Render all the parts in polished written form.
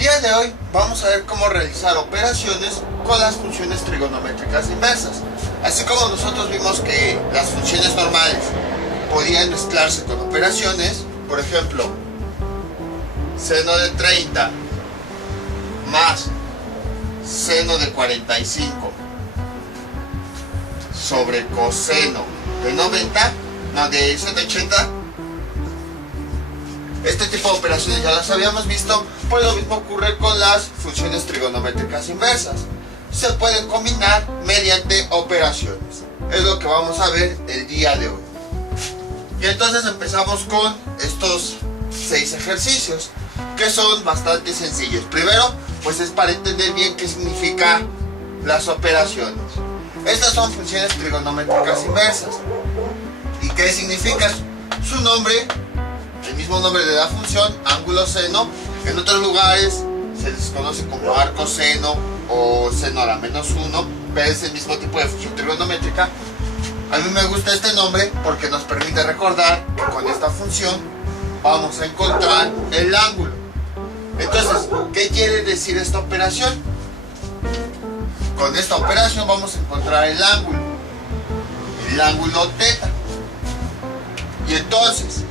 día de hoy vamos a ver cómo realizar operaciones con las funciones trigonométricas inversas. Así como nosotros vimos que las funciones normales podían mezclarse con operaciones, por ejemplo, seno de 30 más seno de 45 sobre coseno de 90, no, de 180. Este tipo de operaciones ya las habíamos visto, pues lo mismo ocurre con las funciones trigonométricas inversas. Se pueden combinar mediante operaciones. Es lo que vamos a ver el día de hoy. Y entonces empezamos con estos 6 ejercicios, que son bastante sencillos. Primero, pues es para entender bien qué significa las operaciones. Estas son funciones trigonométricas inversas. ¿Y qué significa? Su nombre, el mismo nombre de la función, ángulo seno. En otros lugares se les conoce como arco seno o seno a la menos 1, pero es el mismo tipo de función trigonométrica. A mí me gusta este nombre porque nos permite recordar que con esta función vamos a encontrar el ángulo. Entonces, ¿qué quiere decir esta operación? Con esta operación vamos a encontrar el ángulo θ. Y entonces,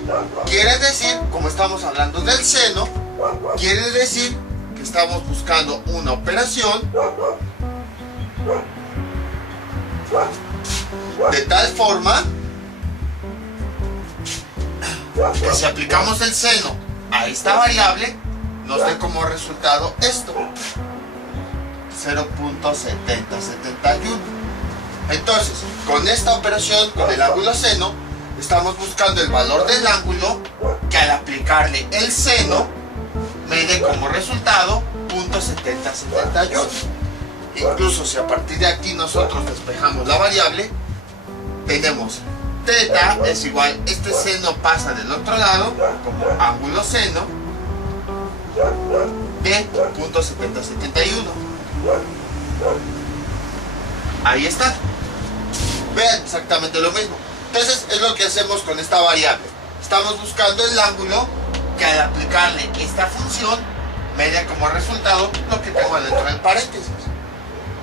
quiere decir, como estamos hablando del seno, quiere decir que estamos buscando una operación de tal forma que si aplicamos el seno a esta variable, nos dé como resultado esto, 0.7071. Entonces, con esta operación, con el ángulo seno, estamos buscando el valor del ángulo que al aplicarle el seno me dé como resultado 0.7071. Incluso si a partir de aquí nosotros despejamos la variable, tenemos θ es igual, este seno pasa del otro lado como ángulo seno de 0.7071. Ahí está. Vean exactamente lo mismo. Entonces es lo que hacemos con esta variable. Estamos buscando el ángulo que al aplicarle esta función me dé como resultado lo que tengo dentro del paréntesis.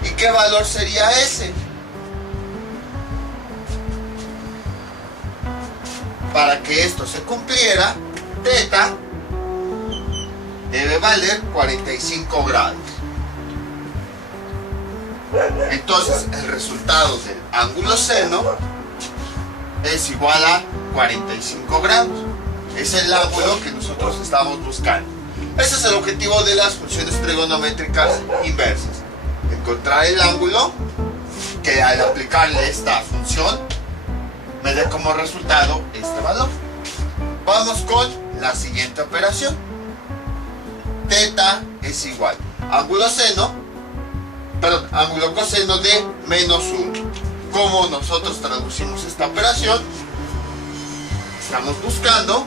¿Y qué valor sería ese? Para que esto se cumpliera, θ debe valer 45 grados. Entonces el resultado del ángulo seno es igual a 45 grados. Es el ángulo que nosotros estamos buscando. Ese es el objetivo de las funciones trigonométricas inversas. Encontrar el ángulo que al aplicarle esta función me dé como resultado este valor. Vamos con la siguiente operación. θ es igual ángulo coseno de menos 1. ¿Cómo nosotros traducimos esta operación? Estamos buscando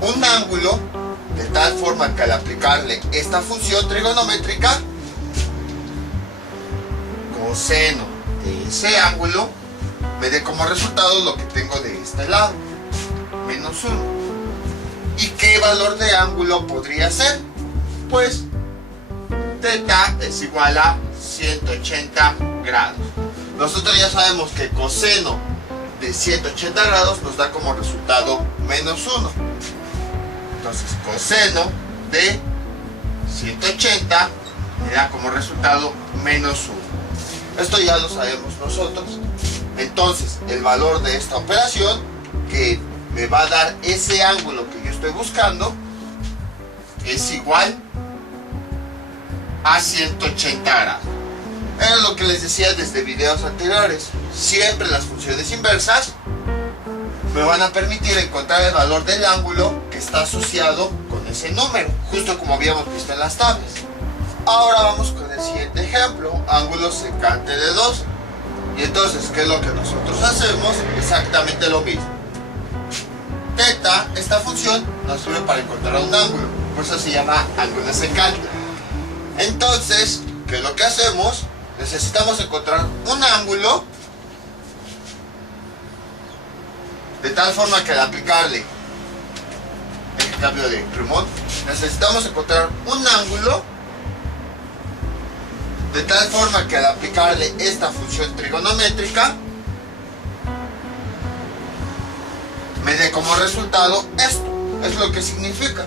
un ángulo de tal forma que al aplicarle esta función trigonométrica, coseno de ese ángulo me dé como resultado lo que tengo de este lado, menos 1. ¿Y qué valor de ángulo podría ser? Pues θ es igual a 180 grados. Nosotros ya sabemos que coseno de 180 grados nos da como resultado menos 1. Entonces coseno de 180 me da como resultado menos 1. Esto ya lo sabemos nosotros. Entonces el valor de esta operación, que me va a dar ese ángulo que yo estoy buscando, es igual a 180 grados. Era lo que les decía desde videos anteriores. Siempre las funciones inversas me van a permitir encontrar el valor del ángulo que está asociado con ese número, justo como habíamos visto en las tablas. Ahora vamos con el siguiente ejemplo, ángulo secante de 2. Y entonces, ¿qué es lo que nosotros hacemos? Exactamente lo mismo. θ, esta función, nos sirve para encontrar un ángulo, por eso se llama ángulo secante. Entonces, ¿qué es lo que hacemos? Necesitamos encontrar un ángulo de tal forma que al aplicarle cambio de plumón, necesitamos encontrar un ángulo de tal forma que al aplicarle esta función trigonométrica me dé como resultado esto. Es lo que significa.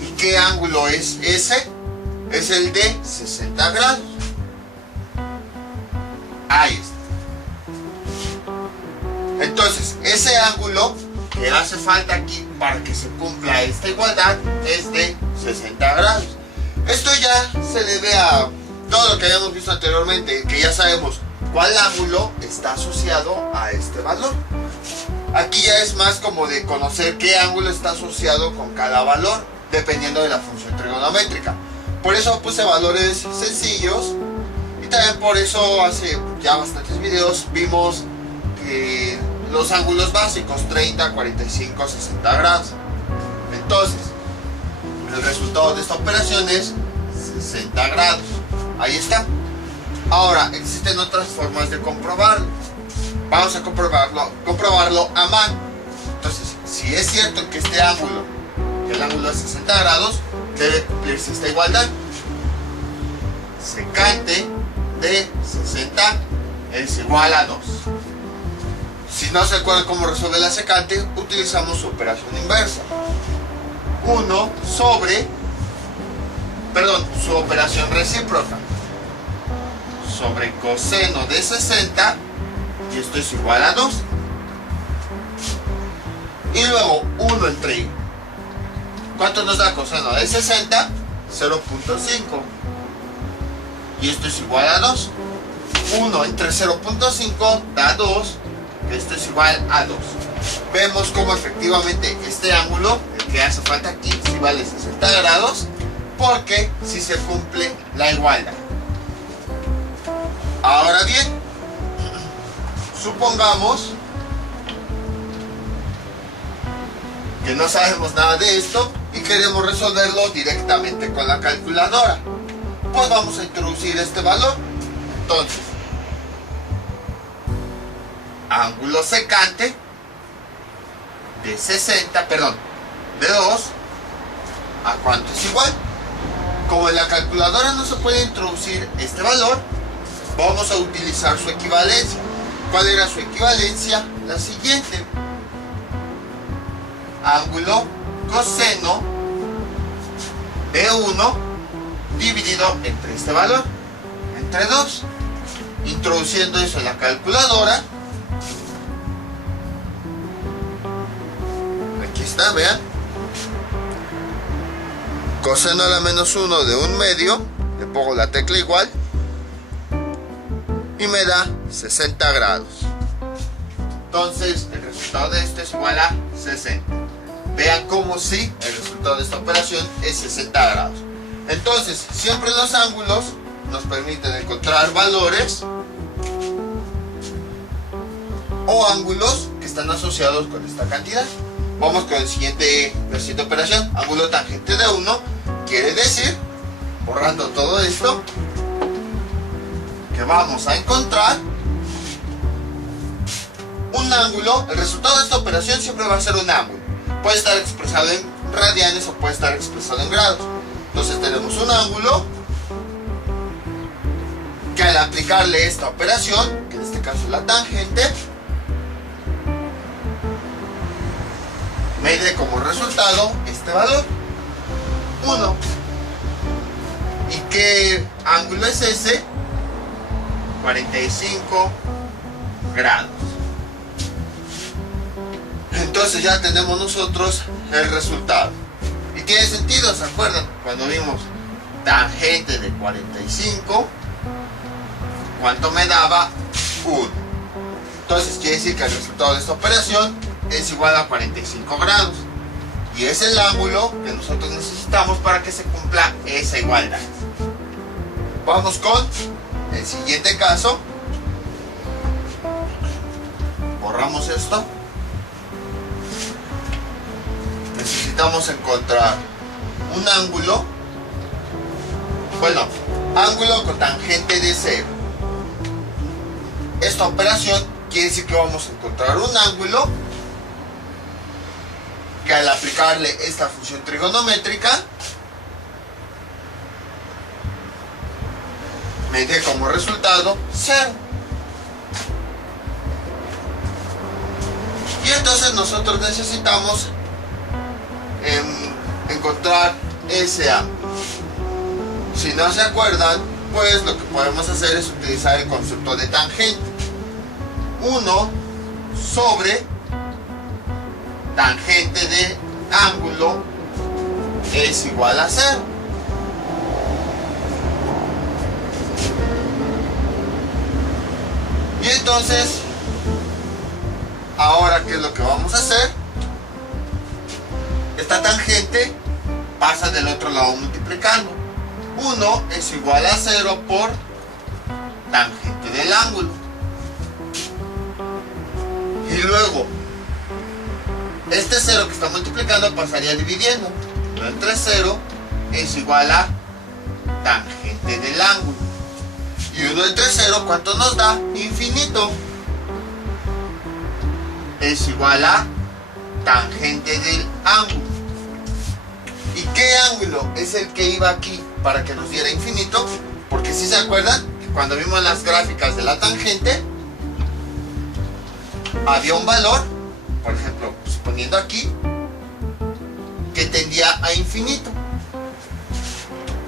¿Y qué ángulo es ese? Es el de 60 grados. Ahí está. Entonces, ese ángulo que hace falta aquí para que se cumpla esta igualdad es de 60 grados. Esto ya se debe a todo lo que habíamos visto anteriormente, que ya sabemos cuál ángulo está asociado a este valor. Aquí ya es más como de conocer qué ángulo está asociado con cada valor, dependiendo de la función trigonométrica. Por eso puse valores sencillos, y también por eso hace ya bastantes videos vimos que los ángulos básicos 30, 45, 60 grados. Entonces, el resultado de esta operación es 60 grados. Ahí está. Ahora, existen otras formas de comprobarlo. Vamos a comprobarlo a mano. Entonces, si es cierto que este ángulo, que el ángulo es 60 grados, debe cumplirse esta igualdad. Secante de 60 es igual a 2. Si no se acuerdan cómo resolver la secante, utilizamos su operación inversa. 1 sobre, su operación recíproca, sobre coseno de 60, y esto es igual a 2. Y luego 1 entre, ¿cuánto nos da coseno de 60? 0.5. Y esto es igual a 2. 1 entre 0.5 da 2, que esto es igual a 2. Vemos cómo efectivamente este ángulo, el que hace falta aquí, sí vale 60 grados, porque si se cumple la igualdad. Ahora bien, supongamos que no sabemos nada de esto y queremos resolverlo directamente con la calculadora. Pues vamos a introducir este valor. Entonces, ángulo secante de 60, de 2, ¿a cuánto es igual? Como en la calculadora no se puede introducir este valor, vamos a utilizar su equivalencia. ¿Cuál era su equivalencia? La siguiente. Ángulo coseno de 1 dividido entre este valor, entre 2. Introduciendo eso en la calculadora. Aquí está, vean. Coseno a la menos 1 de 1/2. Le pongo la tecla igual. Y me da 60 grados. Entonces, el resultado de esto es igual a 60. Vean cómo sí, el resultado de esta operación es 60 grados. Entonces, siempre los ángulos nos permiten encontrar valores o ángulos que están asociados con esta cantidad. Vamos con la siguiente operación. Ángulo tangente de 1 quiere decir, borrando todo esto, que vamos a encontrar un ángulo. El resultado de esta operación siempre va a ser un ángulo. Puede estar expresado en radianes o puede estar expresado en grados. Entonces tenemos un ángulo que al aplicarle esta operación, que en este caso es la tangente, me dé como resultado este valor, 1. ¿Y qué ángulo es ese? 45 grados. Entonces ya tenemos nosotros el resultado. Y tiene sentido, ¿se acuerdan? Cuando vimos tangente de 45, ¿cuánto me daba? 1. Entonces quiere decir que el resultado de esta operación es igual a 45 grados. Y es el ángulo que nosotros necesitamos para que se cumpla esa igualdad. Vamos con el siguiente caso. Borramos esto. Necesitamos encontrar un ángulo, ángulo con tangente de 0. Esta operación quiere decir que vamos a encontrar un ángulo que que al aplicarle esta función trigonométrica me dé como resultado 0. Y entonces nosotros necesitamos encontrar ese ángulo. Si no se acuerdan, pues lo que podemos hacer es utilizar el concepto de tangente. 1 sobre tangente de ángulo es igual a 0. Y entonces, ahora, ¿qué es lo que vamos a hacer? Esta tangente pasa del otro lado multiplicando. 1 es igual a 0 por tangente del ángulo. Y luego, este 0 que está multiplicando pasaría dividiendo. 1 entre 0 es igual a tangente del ángulo. Y 1 entre 0, ¿cuánto nos da? Infinito. Es igual a tangente del ángulo. ¿Y qué ángulo es el que iba aquí para que nos diera infinito? Porque si se acuerdan, cuando vimos las gráficas de la tangente, había un valor, por ejemplo, suponiendo aquí, que tendía a infinito.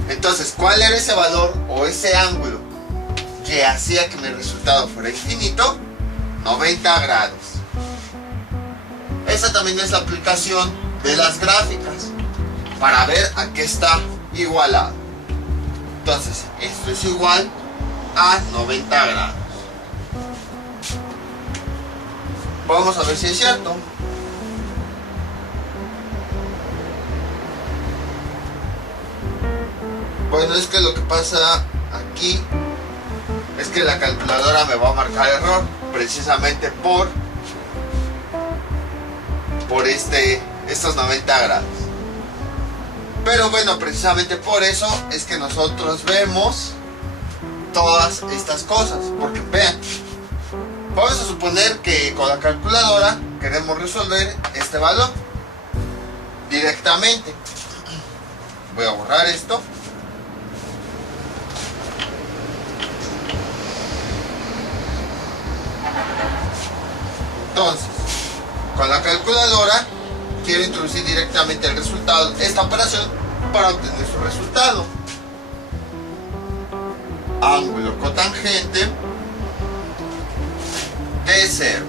Entonces, ¿cuál era ese valor o ese ángulo que hacía que mi resultado fuera infinito? 90 grados. Esa también es la aplicación de las gráficas para ver a qué está igualado. Entonces, esto es igual a 90 grados. Vamos a ver si es cierto. Bueno, es que lo que pasa aquí es que la calculadora me va a marcar error precisamente por estos 90 grados. Pero bueno, precisamente por eso es que nosotros vemos todas estas cosas. Porque vean, vamos a suponer que con la calculadora queremos resolver este valor directamente. Voy a borrar esto. Entonces, con la calculadora quiero introducir directamente el resultado, esta operación, para obtener su resultado. Ángulo cotangente de 0.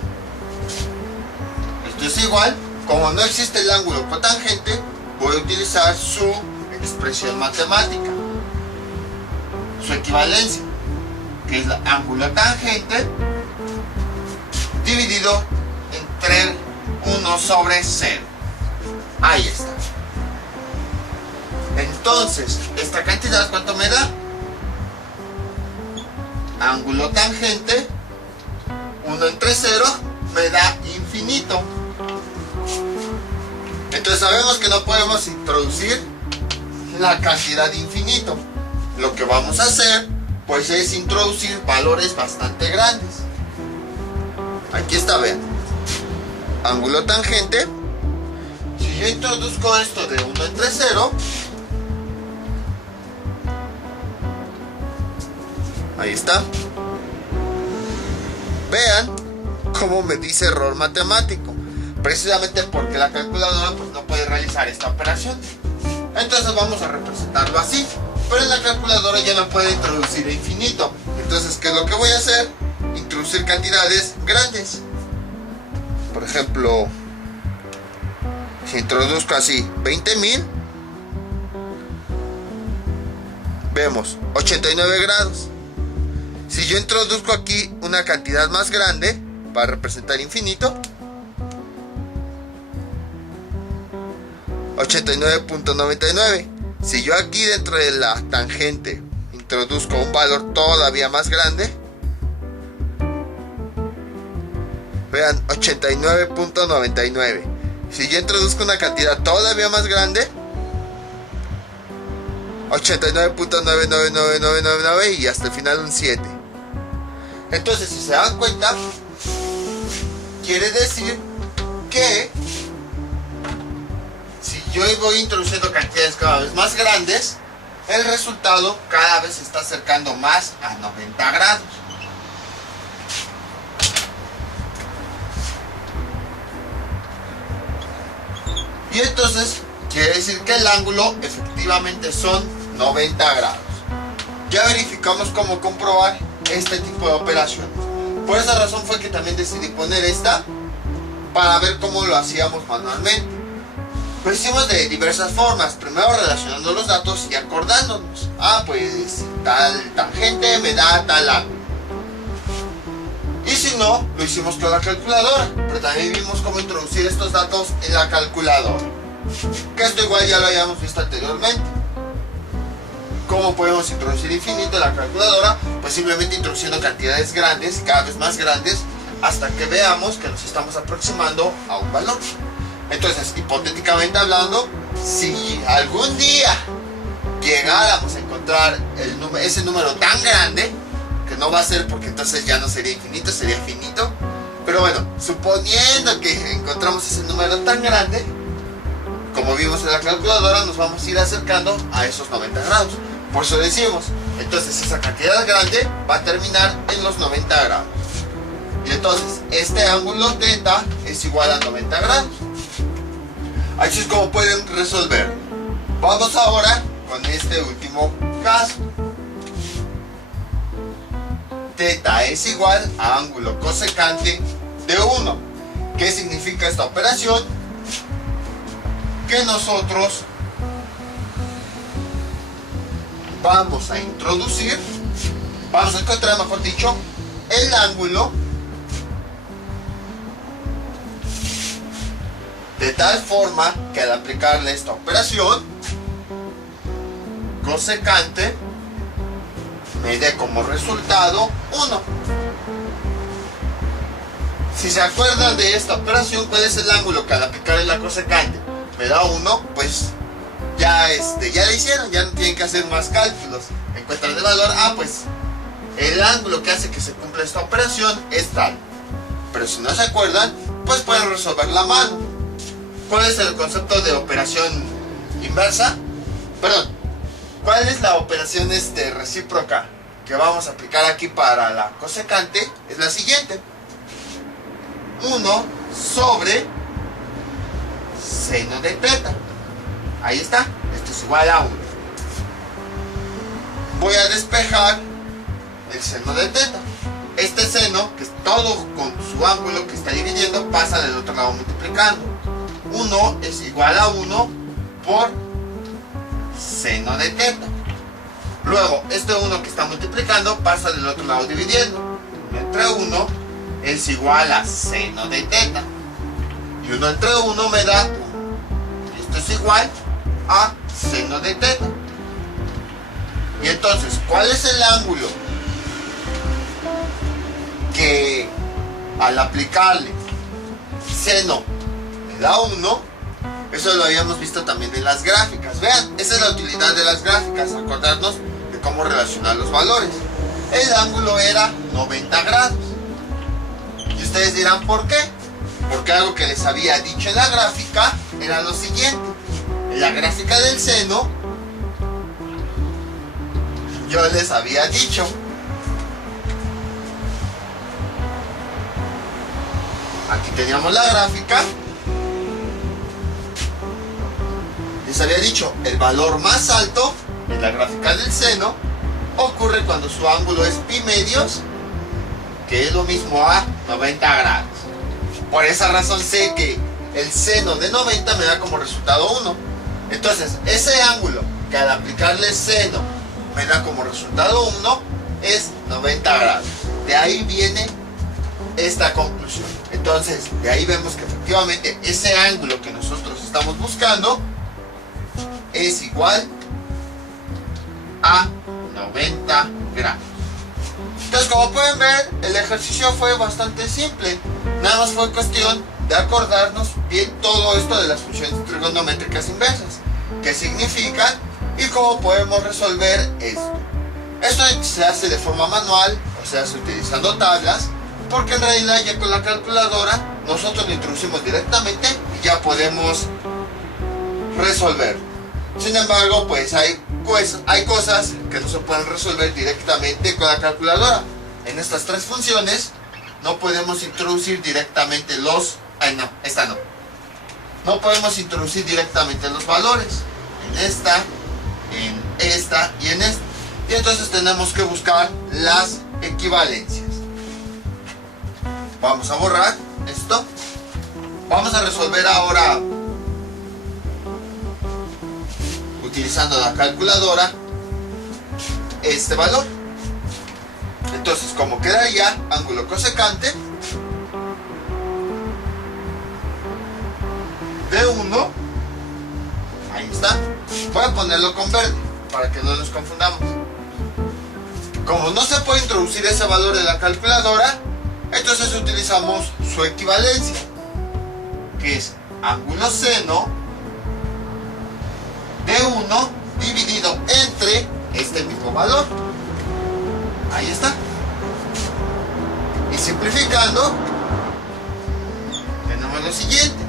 Esto es igual, como no existe el ángulo cotangente, voy a utilizar su expresión matemática, su equivalencia, que es el ángulo tangente dividido entre 1 sobre 0. Ahí está. Entonces, esta cantidad, ¿cuánto me da? Ángulo tangente 1 entre 0 me da infinito. Entonces sabemos que no podemos introducir la cantidad de infinito. Lo que vamos a hacer, pues, es introducir valores bastante grandes. Aquí está, vean. Ángulo tangente. Si yo introduzco esto de 1 entre 0, ahí está. Vean cómo me dice error matemático. Precisamente porque la calculadora pues no puede realizar esta operación. Entonces vamos a representarlo así. Pero en la calculadora ya no puede introducir infinito. Entonces, ¿qué es lo que voy a hacer? Introducir cantidades grandes. Por ejemplo, si introduzco así 20.000, vemos 89 grados. Si yo introduzco aquí una cantidad más grande para representar infinito, 89.99. Si yo aquí dentro de la tangente introduzco un valor todavía más grande, vean, 89.99. Si yo introduzco una cantidad todavía más grande, 89.999999 y hasta el final un 7. Entonces, si se dan cuenta, quiere decir que yo voy introduciendo cantidades cada vez más grandes, el resultado cada vez se está acercando más a 90 grados. Y entonces quiere decir que el ángulo efectivamente son 90 grados. Ya verificamos cómo comprobar este tipo de operaciones. Por esa razón fue que también decidí poner esta para ver cómo lo hacíamos manualmente. Lo hicimos de diversas formas. Primero relacionando los datos y acordándonos. Pues tal tangente me da tal ángulo. Y si no, lo hicimos con la calculadora. Pero también vimos cómo introducir estos datos en la calculadora. Que esto igual ya lo habíamos visto anteriormente. ¿Cómo podemos introducir infinito en la calculadora? Pues simplemente introduciendo cantidades grandes, cada vez más grandes, hasta que veamos que nos estamos aproximando a un valor. Entonces, hipotéticamente hablando, si algún día llegáramos a encontrar ese número tan grande, que no va a ser porque entonces ya no sería infinito, sería finito, pero bueno, suponiendo que encontramos ese número tan grande, como vimos en la calculadora, nos vamos a ir acercando a esos 90 grados. Por eso decimos, entonces esa cantidad grande va a terminar en los 90 grados. Y entonces este ángulo θ es igual a 90 grados. Así es como pueden resolverlo. Vamos ahora con este último caso. θ es igual a ángulo cosecante de 1. ¿Qué significa esta operación? Que nosotros vamos a encontrar, mejor dicho, el ángulo de tal forma que al aplicarle esta operación cosecante me dé como resultado 1. Si se acuerdan de esta operación, ¿cuál es el ángulo que al aplicarle la cosecante me da 1? Pues ya la hicieron, ya no tienen que hacer más cálculos. Encuentran el valor, pues el ángulo que hace que se cumpla esta operación es tal. Pero si no se acuerdan, pues pueden resolverla a mano. ¿Cuál es el concepto de operación inversa? Perdón, ¿cuál es la operación recíproca que vamos a aplicar aquí para la cosecante? Es la siguiente: 1 sobre seno de θ. Ahí está, esto es igual a 1. Voy a despejar el seno de θ. Este seno, que es todo con su ángulo que está dividiendo, pasa del otro lado multiplicando. 1 es igual a 1 por seno de θ. Luego, este 1 que está multiplicando pasa del otro lado dividiendo. 1 entre 1 es igual a seno de θ. Y 1 entre 1 me da 1. Y esto es igual a seno de θ. Y entonces, ¿cuál es el ángulo que al aplicarle seno me da 1? Eso lo habíamos visto también en las gráficas. Vean, esa es la utilidad de las gráficas, acordarnos de cómo relacionar los valores. El ángulo era 90 grados. Y ustedes dirán, ¿por qué? Porque algo que les había dicho en la gráfica era lo siguiente. En la gráfica del seno, yo les había dicho, aquí teníamos la gráfica, les había dicho, el valor más alto en la gráfica del seno ocurre cuando su ángulo es pi medios, que es lo mismo a 90 grados. Por esa razón sé que el seno de 90 me da como resultado 1. Entonces, ese ángulo que al aplicarle seno me da como resultado 1 es 90 grados. De ahí viene esta conclusión. Entonces, de ahí vemos que efectivamente ese ángulo que nosotros estamos buscando es igual a 90 grados. Entonces, como pueden ver, el ejercicio fue bastante simple. Nada más fue cuestión de acordarnos bien todo esto de las funciones trigonométricas inversas, qué significan y cómo podemos resolver esto. Esto se hace de forma manual o se hace utilizando tablas, porque en realidad ya con la calculadora nosotros lo introducimos directamente y ya podemos resolver. Sin embargo, pues hay cosas que no se pueden resolver directamente con la calculadora. En estas tres funciones no podemos introducir directamente los... No podemos introducir directamente los valores. En esta y en esta. Y entonces tenemos que buscar las equivalencias. Vamos a borrar esto. Vamos a resolver ahora, utilizando la calculadora, este valor. Entonces, como quedaría ángulo cosecante de 1, ahí está. Voy a ponerlo con verde para que no nos confundamos. Como no se puede introducir ese valor en la calculadora, entonces utilizamos su equivalencia, que es ángulo seno de 1 dividido entre este mismo valor. Ahí está. Y simplificando, tenemos lo siguiente.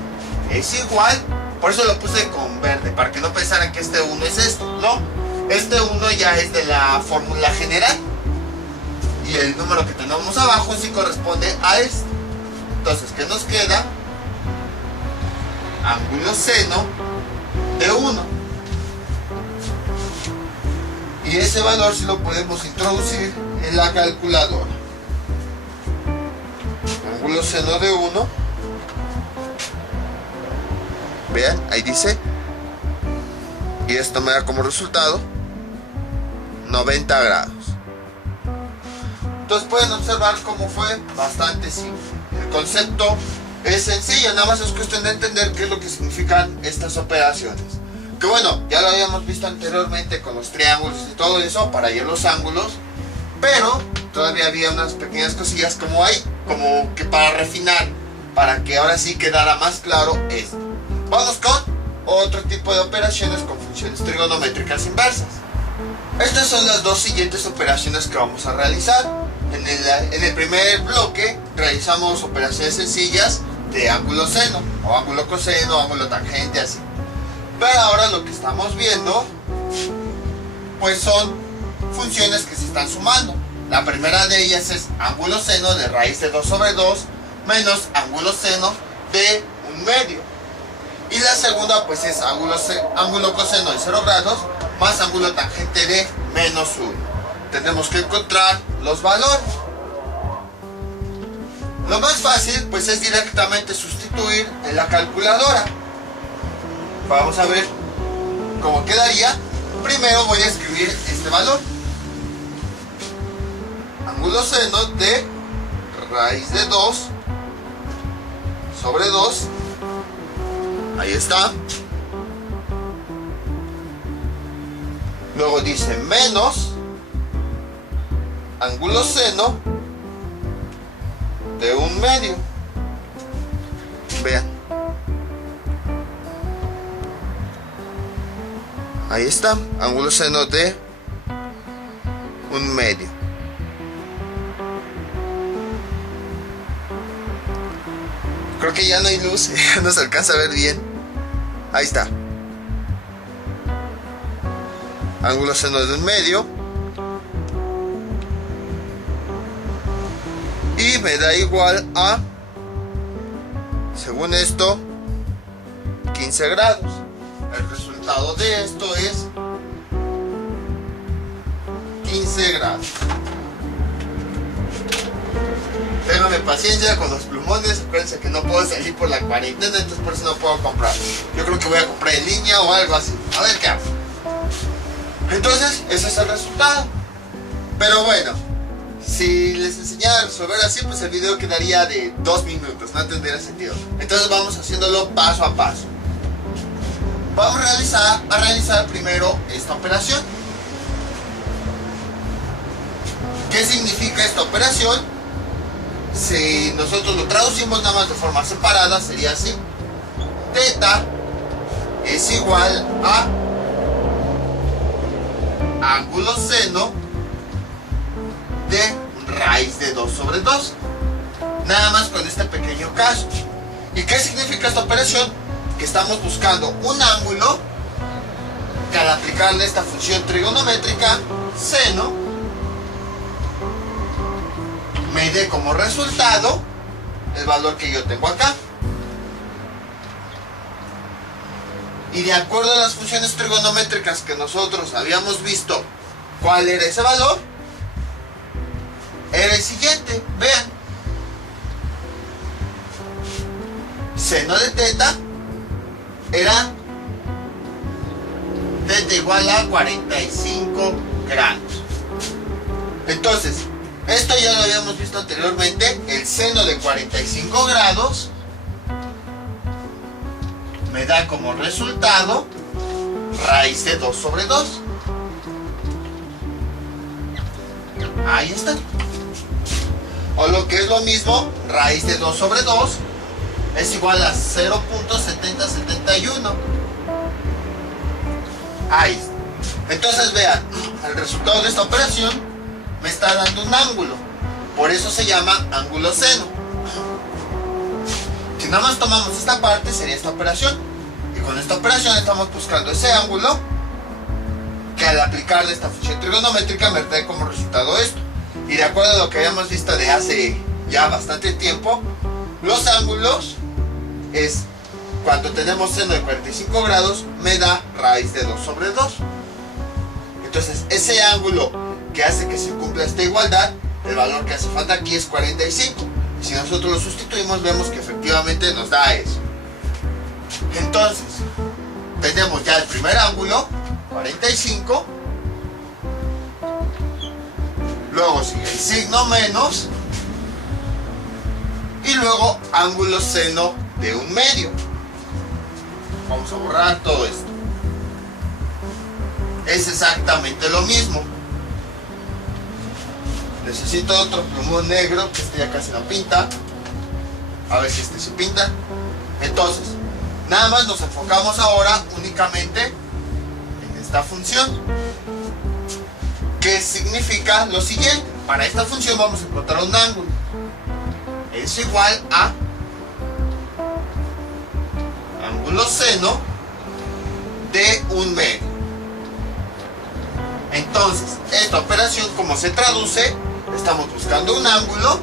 Es igual, por eso lo puse con verde, para que no pensaran que este 1 es este. No, este 1 ya es de la fórmula general. Y el número que tenemos abajo sí corresponde a este. Entonces, ¿qué nos queda? Ángulo seno de 1. Y ese valor sí lo podemos introducir en la calculadora. Ángulo seno de 1. Vean, ahí dice. Y esto me da como resultado 90 grados. Entonces pueden observar cómo fue bastante simple. El concepto es sencillo, nada más es cuestión de entender qué es lo que significan estas operaciones. Que bueno, ya lo habíamos visto anteriormente con los triángulos y todo eso, para hallar los ángulos. Pero todavía había unas pequeñas cosillas como que para refinar, para que ahora sí quedara más claro esto. Vamos con otro tipo de operaciones con funciones trigonométricas inversas. Estas son las dos siguientes operaciones que vamos a realizar. En el primer bloque realizamos operaciones sencillas de ángulo seno, o ángulo coseno, o ángulo tangente, así. Pero ahora lo que estamos viendo, pues son funciones que se están sumando. La primera de ellas es ángulo seno de raíz de 2 sobre 2 menos ángulo seno de 1/2. Y la segunda pues es ángulo coseno de 0 grados más ángulo tangente de menos 1. Tenemos que encontrar los valores. Lo más fácil pues es directamente sustituir en la calculadora. Vamos a ver cómo quedaría. Primero voy a escribir este valor. Ángulo seno de raíz de 2 sobre 2. Ahí está. Luego dice menos ángulo seno de 1/2. Vean. Ahí está, ángulo seno de 1/2. Creo que ya no hay luz, ya no se alcanza a ver bien. Ahí está. Ángulo seno de 1/2. Y me da igual a, según esto, 15 grados. El resultado de esto es 15 grados. Ténganme paciencia con los plumones. Acuérdense que no puedo salir por la cuarentena, entonces por eso no puedo comprar. Yo creo que voy a comprar en línea o algo así. A ver qué hago. Entonces, ese es el resultado. Pero bueno, si les enseñara a resolver así, pues el video quedaría de 2 minutos. No tendría sentido. Entonces vamos haciéndolo paso a paso. Vamos a realizar primero esta operación. ¿Qué significa esta operación? Si nosotros lo traducimos nada más de forma separada, sería así. Teta es igual a ángulo seno de raíz de 2 sobre 2. Nada más con este pequeño caso. ¿Y qué significa esta operación? que estamos buscando un ángulo que al aplicarle esta función trigonométrica seno me dé como resultado el valor que yo tengo acá. Y de acuerdo a las funciones trigonométricas que nosotros habíamos visto, ¿cuál era ese valor? Era el siguiente, vean. Seno de teta era teta igual a 45 grados. Entonces, esto ya lo habíamos visto anteriormente. El seno de 45 grados me da como resultado raíz de 2 sobre 2. Ahí está. O lo que es lo mismo, raíz de 2 sobre 2 es igual a 0.7071. Ahí está. Entonces vean, el resultado de esta operación me está dando un ángulo. Por eso se llama ángulo seno. Si nada más tomamos esta parte, sería esta operación. Y con esta operación estamos buscando ese ángulo que al aplicarle esta función trigonométrica me trae como resultado esto. Y de acuerdo a lo que habíamos visto de hace ya bastante tiempo, los ángulos es cuando tenemos seno de 45 grados me da raíz de 2 sobre 2. Entonces ese ángulo que hace que se cumpla esta igualdad, el valor que hace falta aquí es 45. Y si nosotros lo sustituimos, vemos que efectivamente nos da eso. Entonces tenemos ya el primer ángulo, 45. Luego sigue el signo menos. Y luego ángulo seno de 1/2. Vamos a borrar todo esto. Es exactamente lo mismo. Necesito otro plumón negro, que este ya casi no pinta. A ver si este se pinta. Entonces, nada más nos enfocamos ahora únicamente en esta función, que significa lo siguiente. Para esta función vamos a encontrar un ángulo. Es igual a ángulo seno de 1/2. Entonces, esta operación, como se traduce, estamos buscando un ángulo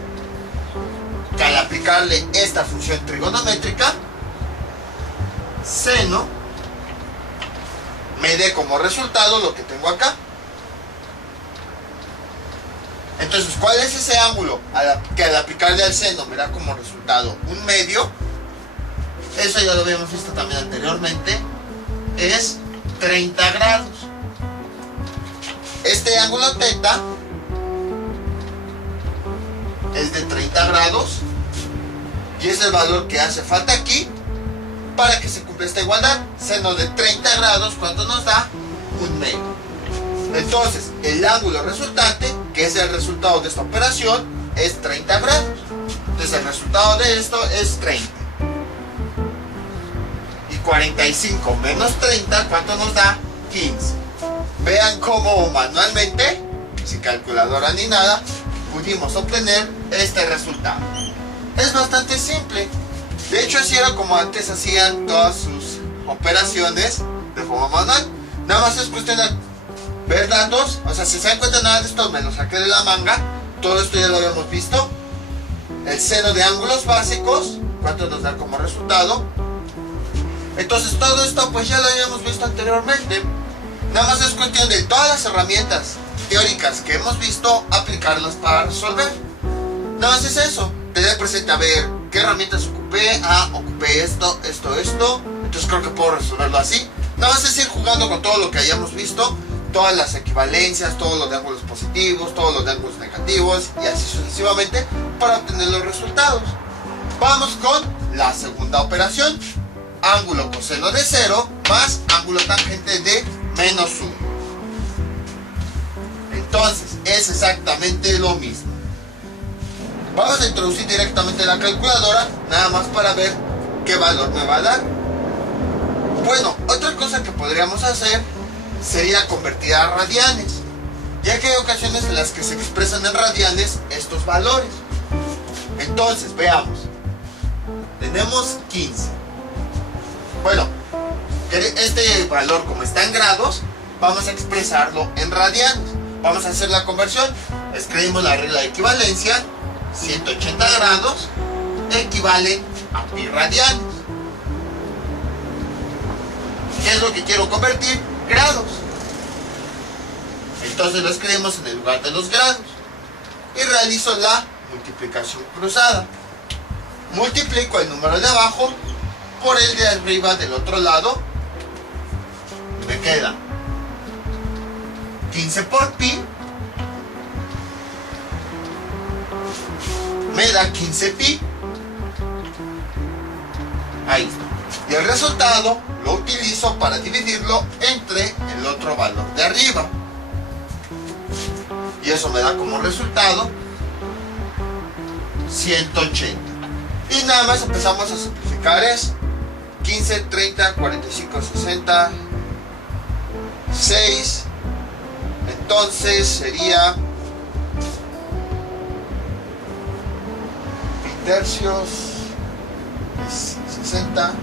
que al aplicarle esta función trigonométrica seno me dé como resultado lo que tengo acá. Entonces, ¿cuál es ese ángulo que al aplicarle al seno me da como resultado 1/2? Eso ya lo habíamos visto también anteriormente. Es 30 grados. Este ángulo teta es de 30 grados y es el valor que hace falta aquí para que se cumpla esta igualdad. Seno de 30 grados, ¿cuánto nos da? 1/2. Entonces, el ángulo resultante, que es el resultado de esta operación, es 30 grados. Entonces, el resultado de esto es 30. Y 45 menos 30, ¿cuánto nos da? 15. Vean cómo manualmente, sin calculadora ni nada, pudimos obtener este resultado. Es bastante simple. De hecho, así era como antes hacían todas sus operaciones de forma manual. Nada más es cuestión de ver datos. O sea, si se dan cuenta, nada de esto me lo saqué de la manga. Todo esto ya lo habíamos visto. El seno de ángulos básicos, ¿cuánto nos da como resultado? Entonces todo esto pues ya lo habíamos visto anteriormente. Nada más es cuestión de todas las herramientas teóricas que hemos visto, aplicarlas para resolver. Nada más es eso. Tener presente a ver qué herramientas ocupé. Ocupé esto. Entonces creo que puedo resolverlo así. Nada más es ir jugando con todo lo que hayamos visto. Todas las equivalencias, todos los de ángulos positivos, todos los de ángulos negativos y así sucesivamente para obtener los resultados. Vamos con la segunda operación. Ángulo coseno de 0 más ángulo tangente de menos 1. Entonces es exactamente lo mismo. Vamos a introducir directamente la calculadora, nada más para ver qué valor me va a dar. Bueno, otra cosa que podríamos hacer sería convertir a radianes, ya que hay ocasiones en las que se expresan en radianes estos valores. Entonces veamos, tenemos 15 Bueno, este valor, como está en grados, vamos a expresarlo en radianes. Vamos a hacer la conversión. Escribimos la regla de equivalencia. 180 grados equivalen a pi radianes. ¿Qué es lo que quiero convertir? Grados. Entonces lo escribimos en el lugar de los grados. Y realizo la multiplicación cruzada. Multiplico el número de abajo por el de arriba del otro lado. Me queda 15 por pi. Me da 15 pi. Ahí está. Y el resultado lo utilizo para dividirlo entre el otro valor de arriba. Y eso me da como resultado 180. Y nada más empezamos a simplificar eso. 15, 30, 45, 60, 6. Entonces sería pi tercios, 60,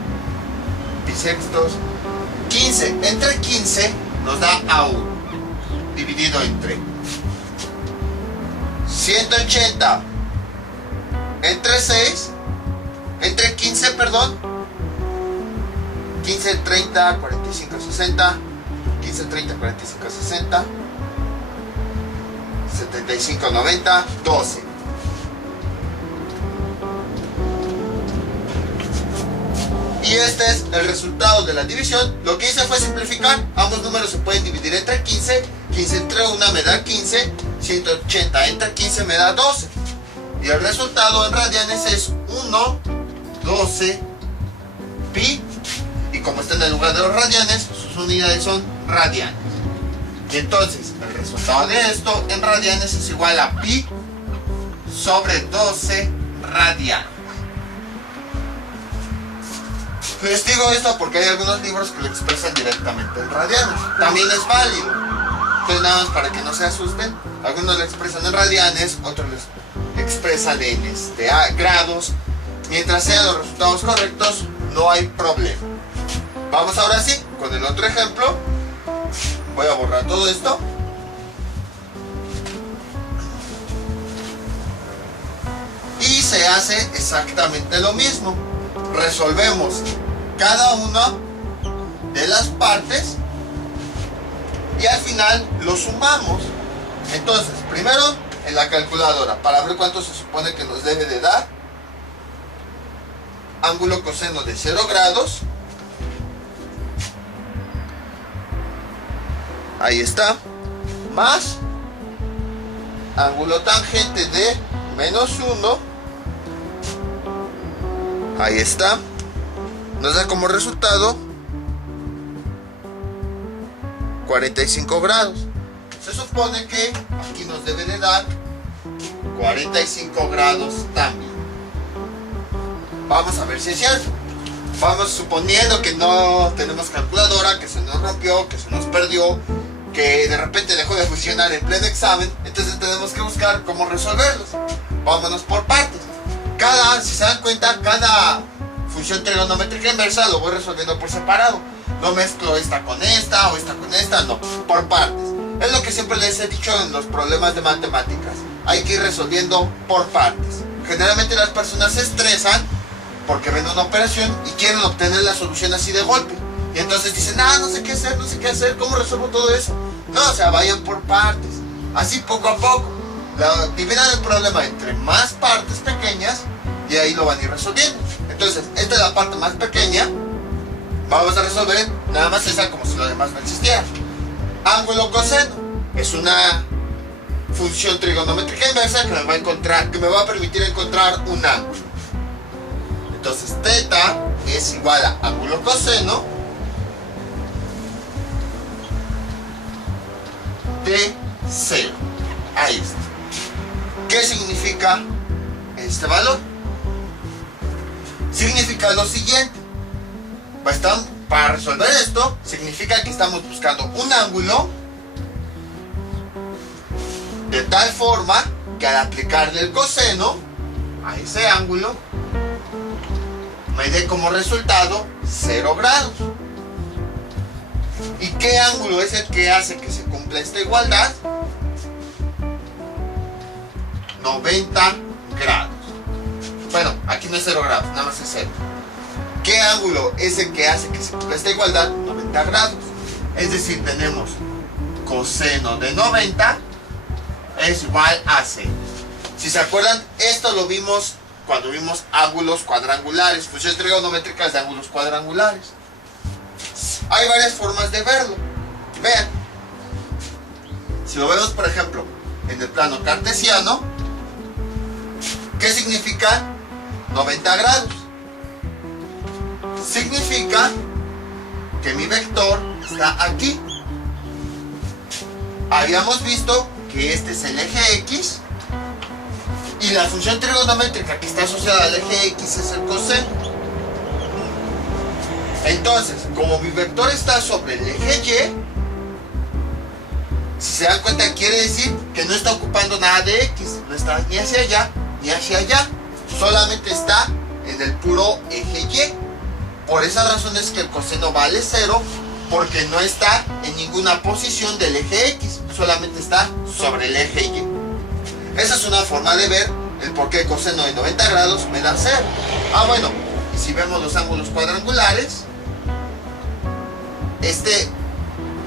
pi sextos, 15. Entre 15 nos da a 1, dividido entre 180 entre 6, entre 15, perdón, 15, 30, 45, 60, 15, 30, 45, 60, 75, 90, 12. Y este es el resultado de la división. Lo que hice fue simplificar. Ambos números se pueden dividir entre 15. 15 entre 1 me da 15. 180 entre 15 me da 12. Y el resultado en radianes es 1, 12 pi. Y como está en el lugar de los radianes, sus unidades son radianes. Y entonces el resultado de esto en radianes es igual a pi sobre 12 radianes. Les digo esto porque hay algunos libros que lo expresan directamente en radianes. También es válido. Entonces nada más para que no se asusten. Algunos lo expresan en radianes, otros lo expresan en grados. Mientras sean los resultados correctos, no hay problema. Vamos ahora sí con el otro ejemplo. Voy a borrar todo esto. Y se hace exactamente lo mismo. Resolvemos cada una de las partes y al final lo sumamos. Entonces, primero en la calculadora, para ver cuánto se supone que nos debe de dar. Ángulo coseno de 0 grados. Ahí está. Más ángulo tangente de menos 1. Ahí está. Nos da como resultado 45 grados. Se supone que aquí nos debe de dar 45 grados también. Vamos a ver si es cierto. Vamos suponiendo que no tenemos calculadora, que se nos rompió, que se nos perdió, que de repente dejó de funcionar en pleno examen. Entonces tenemos que buscar cómo resolverlos. Vámonos por partes. Si se dan cuenta, cada función trigonométrica inversa lo voy resolviendo por separado. No mezclo esta con esta o esta con esta, no, por partes. Es lo que siempre les he dicho en los problemas de matemáticas. Hay que ir resolviendo por partes. Generalmente las personas se estresan porque ven una operación y quieren obtener la solución así de golpe. Y entonces dicen, no sé qué hacer, no sé qué hacer, ¿cómo resuelvo todo eso? No, o sea, vayan por partes. Así poco a poco. Dividan el problema entre más partes pequeñas y ahí lo van a ir resolviendo. Entonces, esta es la parte más pequeña. Vamos a resolver nada más esa como si lo demás no existiera. Ángulo coseno es una función trigonométrica inversa que me va a permitir encontrar un ángulo. Entonces, θ es igual a ángulo coseno de 0. Ahí está. ¿Qué significa este valor? Significa lo siguiente. Para resolver esto, significa que estamos buscando un ángulo de tal forma que al aplicarle el coseno a ese ángulo, me dé como resultado 0 grados. ¿Y qué ángulo es el que hace que se cumpla esta igualdad? 90 grados. Bueno, aquí no es 0 grados, nada más es 0. ¿Qué ángulo es el que hace que se cumpla esta igualdad? 90 grados. Es decir, tenemos coseno de 90 es igual a 0. Si se acuerdan, esto lo vimos cuando vimos ángulos cuadrangulares, funciones trigonométricas de ángulos cuadrangulares. Hay varias formas de verlo. Vean, si lo vemos por ejemplo en el plano cartesiano, ¿qué significa 90 grados? Significa que mi vector está aquí. Habíamos visto que este es el eje X y la función trigonométrica que está asociada al eje X es el coseno. Entonces, como mi vector está sobre el eje Y, si se dan cuenta, quiere decir que no está ocupando nada de X, no está ni hacia allá ni hacia allá, solamente está en el puro eje Y. Por esa razón es que el coseno vale 0, porque no está en ninguna posición del eje X, solamente está sobre el eje Y. Esa es una forma de ver el por qué el coseno de 90 grados me da 0. Bueno, y si vemos los ángulos cuadrangulares, este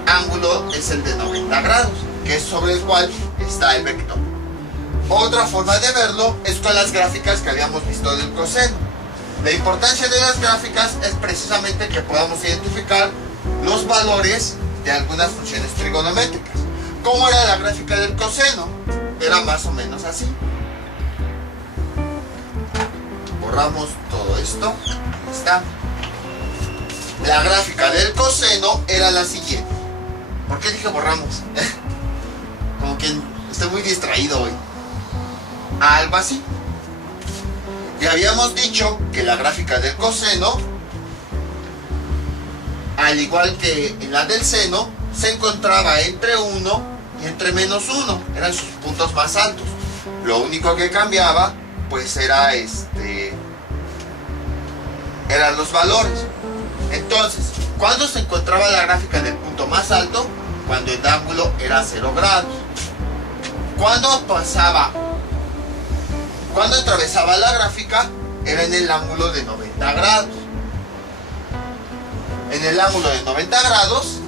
ángulo es el de 90 grados, que es sobre el cual está el vector. Otra forma de verlo es con las gráficas que habíamos visto del coseno. La importancia de las gráficas es precisamente que podamos identificar los valores de algunas funciones trigonométricas. ¿Cómo era la gráfica del coseno? Era más o menos así. Borramos todo esto. Ahí está. La gráfica del coseno era la siguiente. ¿Por qué dije borramos? Como que estoy muy distraído hoy. Algo así. Y habíamos dicho que la gráfica del coseno, al igual que en la del seno, se encontraba entre 1 y entre menos 1. Eran sus puntos más altos. Lo único que cambiaba, pues eran los valores. Entonces, ¿cuándo se encontraba la gráfica del punto más alto? Cuando el ángulo era 0 grados. Cuando atravesaba la gráfica, era en el ángulo de 90 grados. En el ángulo de 90 grados,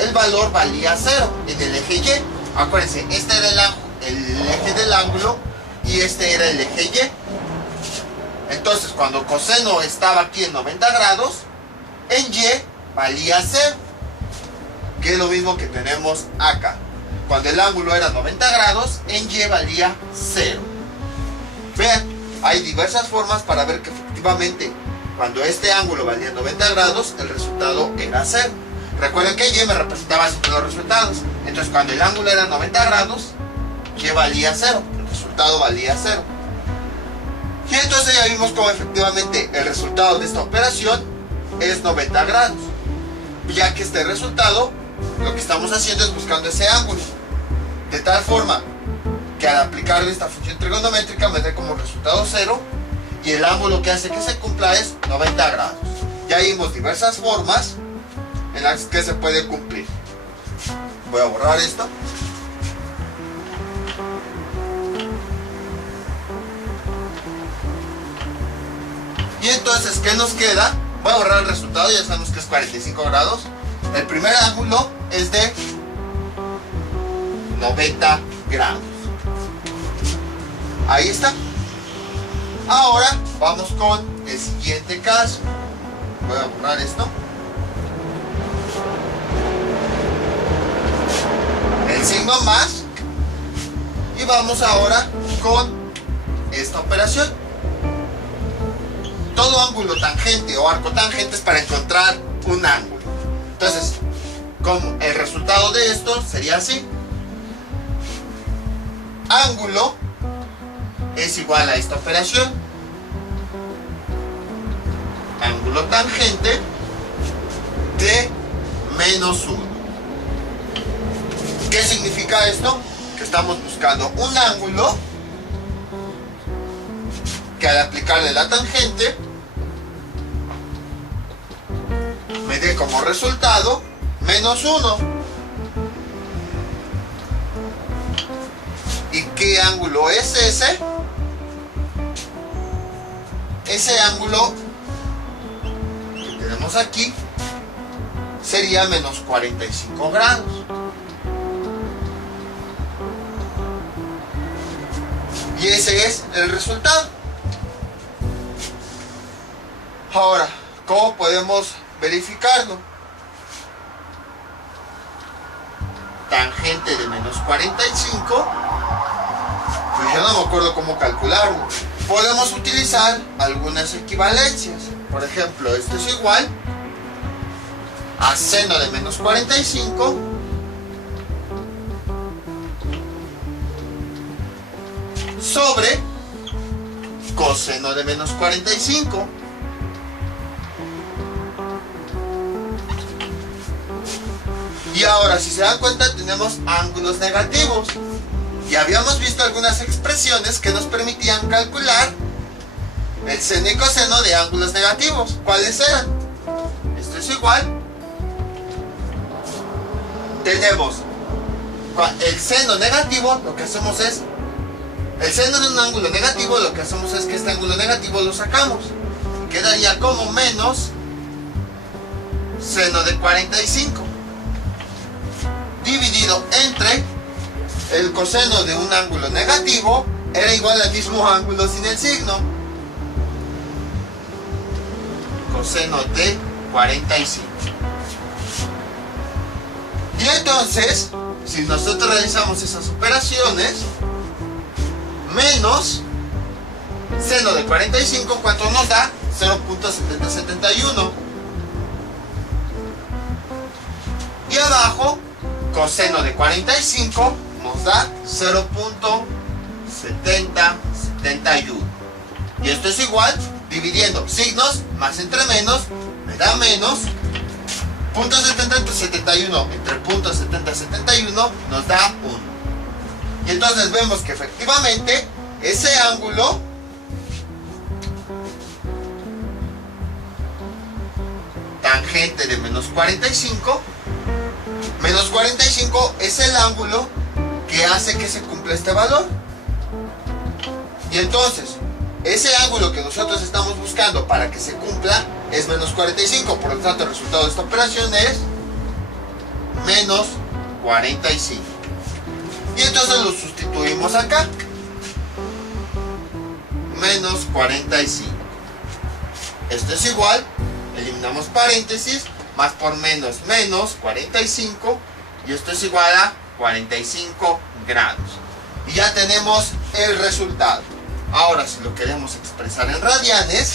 el valor valía 0 en el eje Y. Acuérdense, este era el eje del ángulo y este era el eje Y. Entonces, cuando coseno estaba aquí en 90 grados, en Y valía 0, que es lo mismo que tenemos acá. Cuando el ángulo era 90 grados, en Y valía 0. Vean, hay diversas formas para ver que efectivamente cuando este ángulo valía 90 grados, el resultado era 0. Recuerden que Y me representaba siempre los resultados. Entonces, cuando el ángulo era 90 grados, Y valía 0, el resultado valía 0. Y entonces ya vimos cómo efectivamente el resultado de esta operación es 90 grados. Ya que este resultado, lo que estamos haciendo es buscando ese ángulo. De tal forma que al aplicarle esta función trigonométrica me dé como resultado 0 y el ángulo que hace que se cumpla es 90 grados. Ya vimos diversas formas en las que se puede cumplir. Voy a borrar esto. Y entonces, ¿qué nos queda? Voy a borrar el resultado, ya sabemos que es 45 grados. El primer ángulo es de 90 grados. Ahí está. Ahora vamos con el siguiente caso. Voy a borrar esto. El signo más. Y vamos ahora con esta operación. Todo ángulo tangente o arco tangente es para encontrar un ángulo. Entonces, como el resultado de esto sería así. Ángulo es igual a esta operación. Ángulo tangente de menos 1. ¿Qué significa esto? Que estamos buscando un ángulo que al aplicarle la tangente me dé como resultado menos 1. ¿Y qué ángulo es ese? Ese ángulo que tenemos aquí sería menos 45 grados. Y ese es el resultado. Ahora, ¿cómo podemos verificarlo? Tangente de menos 45. Pues yo no me acuerdo cómo calcularlo. Podemos utilizar algunas equivalencias. Por ejemplo, esto es igual a seno de menos 45 sobre coseno de menos 45. Y ahora, si se dan cuenta, tenemos ángulos negativos. Y habíamos visto algunas expresiones que nos permitían calcular el seno y coseno de ángulos negativos. ¿Cuáles eran? Esto es igual. Tenemos el seno negativo, lo que hacemos es, el seno de un ángulo negativo, lo que hacemos es que este ángulo negativo lo sacamos. Quedaría como menos seno de 45. Dividido entre el coseno de un ángulo negativo, era igual al mismo ángulo sin el signo. Coseno de 45. Y entonces, si nosotros realizamos esas operaciones, menos seno de 45, ¿cuánto nos da? 0.7071. Y abajo, coseno de 45 nos da 0.7071. Y esto es igual, dividiendo signos, más entre menos, me da menos. Punto 7071 entre punto 7071 nos da 1. Y entonces vemos que efectivamente ese ángulo tangente de menos 45, menos 45 es el ángulo que hace que se cumpla este valor. Y entonces, ese ángulo que nosotros estamos buscando para que se cumpla es menos 45. Por lo tanto, el resultado de esta operación es menos 45. Y entonces lo sustituimos acá. Menos 45. Esto es igual. Eliminamos paréntesis. Más por menos, menos 45. Y esto es igual a 45 grados. Y ya tenemos el resultado. Ahora, si lo queremos expresar en radianes,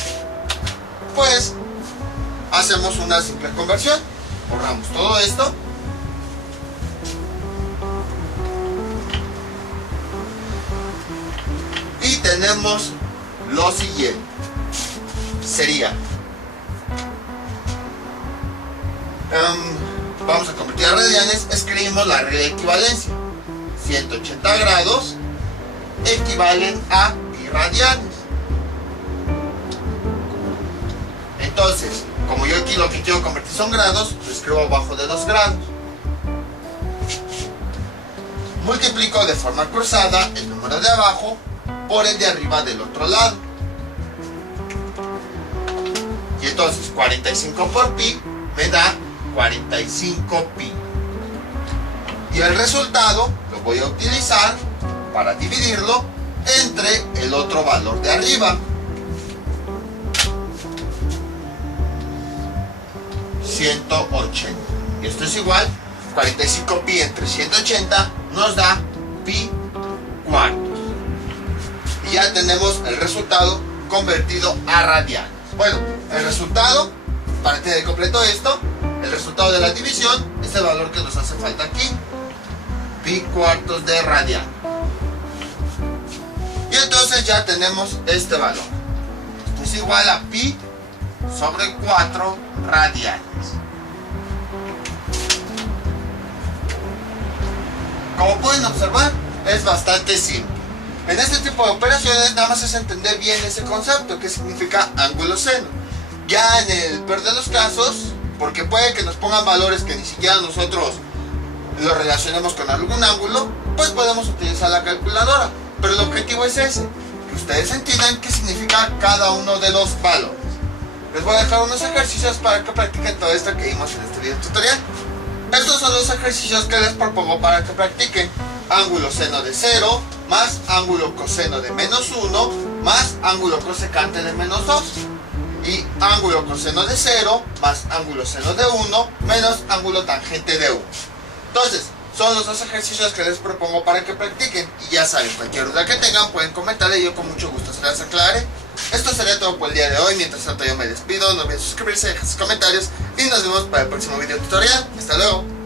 pues hacemos una simple conversión. Borramos todo esto. Y tenemos lo siguiente. Sería, vamos a convertir a radianes. Escribimos la regla de equivalencia. 180 grados equivalen a pi radianes. Entonces, como yo aquí lo que quiero convertir son grados, lo escribo abajo de 2 grados. Multiplico de forma cruzada el número de abajo por el de arriba del otro lado. Y entonces 45 por pi me da 45 pi. Y el resultado lo voy a utilizar para dividirlo entre el otro valor de arriba. 180. Y esto es igual, 45 pi entre 180 nos da pi cuartos. Y ya tenemos el resultado convertido a radianes. Bueno, el resultado, para tener completo esto, el resultado de la división es el valor que nos hace falta aquí. Pi cuartos de radian. Y entonces ya tenemos este valor. Esto es igual a pi sobre 4 radianes. Como pueden observar, es bastante simple. En este tipo de operaciones nada más es entender bien ese concepto, que significa ángulo seno. Ya en el peor de los casos, porque puede que nos pongan valores que ni siquiera nosotros lo relacionemos con algún ángulo, pues podemos utilizar la calculadora. Pero el objetivo es ese, que ustedes entiendan qué significa cada uno de los valores. Les voy a dejar unos ejercicios para que practiquen todo esto que vimos en este video tutorial. Estos son los ejercicios que les propongo para que practiquen. Ángulo seno de 0 más ángulo coseno de menos 1 más ángulo cosecante de menos 2. Y ángulo coseno de 0 más ángulo seno de 1 menos ángulo tangente de 1. Entonces, son los dos ejercicios que les propongo para que practiquen. Y ya saben, cualquier duda que tengan pueden comentarle y yo con mucho gusto se las aclararé. Esto sería todo por el día de hoy. Mientras tanto yo me despido. No olviden suscribirse, dejar sus comentarios y nos vemos para el próximo video tutorial. Hasta luego.